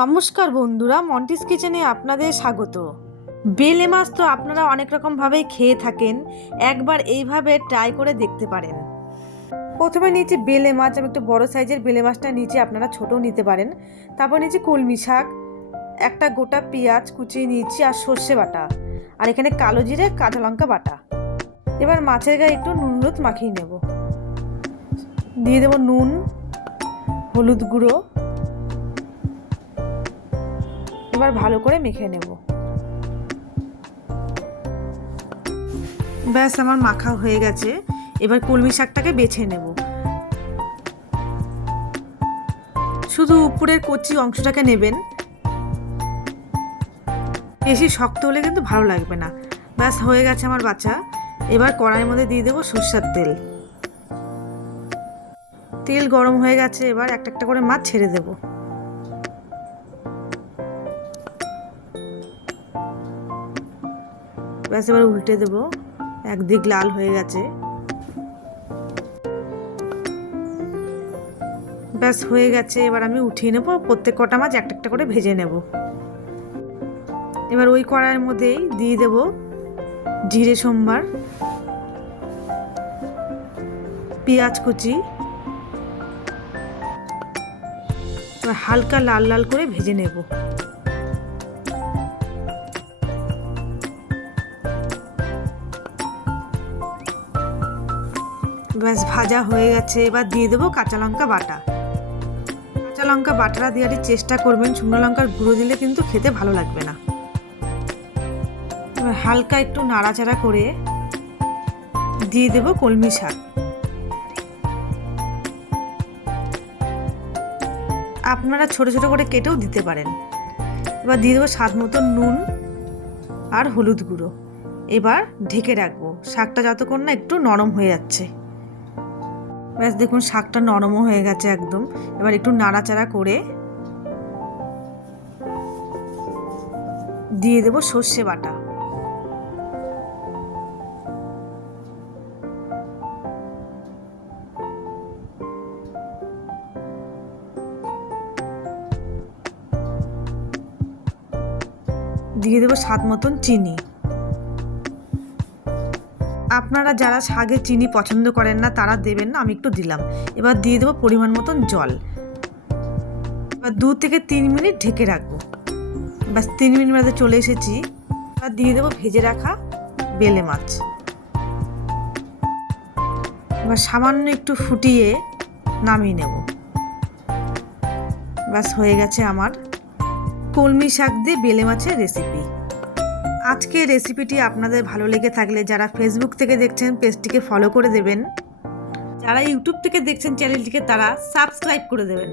নমস্কার বন্ধুরা, মন্টিস কিচেনে আপনাদের স্বাগত। বেলে মাছ তো আপনারা অনেক রকমভাবেই খেয়ে থাকেন, একবার এইভাবে ট্রাই করে দেখতে পারেন। প্রথমে নিচে বেলে মাছ, আমি একটু বড় সাইজের বেলে মাছটা নিচে, আপনারা ছোটও নিতে পারেন। তারপর নিচে কলমি শাক, একটা গোটা পেঁয়াজ কুচিয়ে নিয়েছি, আর সর্ষে বাটা, আর এখানে কালো জিরে কাঁচা লঙ্কা বাটা। এবার মাছের গায়ে একটু নুন হলুদ মাখিয়ে নেব, দিয়ে দেবো নুন, হলুদ গুঁড়ো। এবার ভালো করে মেখে নেব। ব্যাস, আমার মাখা হয়ে গেছে। এবার কলমি শাকটাকে বেছে নেব। শুধু উপরের কচি অংশটাকে নেবেন, বেশি শক্ত হলে কিন্তু ভালো লাগবে না। ব্যাস, হয়ে গেছে আমার বাছা। এবার কড়াইয়ের মধ্যে দিয়ে দেবো সরষের তেল। তেল গরম হয়ে গেছে, এবার একটা একটা করে মাছ ছেড়ে দেব। ব্যাস, এবার উল্টে দেব। একদিক লাল হয়ে গেছে। ব্যাস, হয়ে গেছে। এবার আমি উঠিয়ে নেব। প্রত্যেক কটা মাছ একটা একটা করে ভেজে নেব। এবার ওই কড়াইয়ের মধ্যেই দিয়ে দেব জিরে সম্বার, পেঁয়াজ কুচি। এবার হালকা লাল লাল করে ভেজে নেব। ব্যাস, ভাজা হয়ে গেছে। এবার দিয়ে দেবো কাঁচা লঙ্কা বাটা। কাঁচা লঙ্কা বাটাটা দেওয়ার চেষ্টা করবেন, শুকনো লঙ্কার গুঁড়ো দিলে কিন্তু খেতে ভালো লাগবে না। এবার হালকা একটু নাড়াচাড়া করে দিয়ে দেবো কলমি শাক। আপনারা ছোট ছোট করে কেটেও দিতে পারেন। এবার দিয়ে দেবো স্বাদ মতো নুন আর হলুদ গুঁড়ো। এবার ঢেকে রাখবো শাকটা যতক্ষণ না একটু নরম হয়ে যাচ্ছে। ব্যাস, দেখুন শাকটা নরমও হয়ে গেছে একদম। এবার একটু নাড়াচাড়া করে দিয়ে দেবো সর্ষে বাটা। দিয়ে দেবো স্বাদ মতন চিনি। আপনারা যারা শাকে চিনি পছন্দ করেন না তারা দেবেন না, আমি একটু দিলাম। এবার দিয়ে দেবো পরিমাণ মতন জল। এবার 2 থেকে 3 মিনিট ঢেকে রাখবো। ব্যাস, 3 মিনিট বাদে চলে এসেছি। এবার দিয়ে দেবো ভেজে রাখা বেলে মাছ। এবার সামান্য একটু ফুটিয়ে নামিয়ে নেব। ব্যাস, হয়ে গেছে আমার কলমি শাক দিয়ে বেলে মাছের রেসিপি। আজকের রেসিপিটি আপনাদের ভালো লেগে থাকলে যারা ফেসবুক থেকে দেখছেন পেজটিকে ফলো করে দেবেন, যারা ইউটিউব থেকে দেখছেন চ্যানেলটিকে তারা সাবস্ক্রাইব করে দেবেন।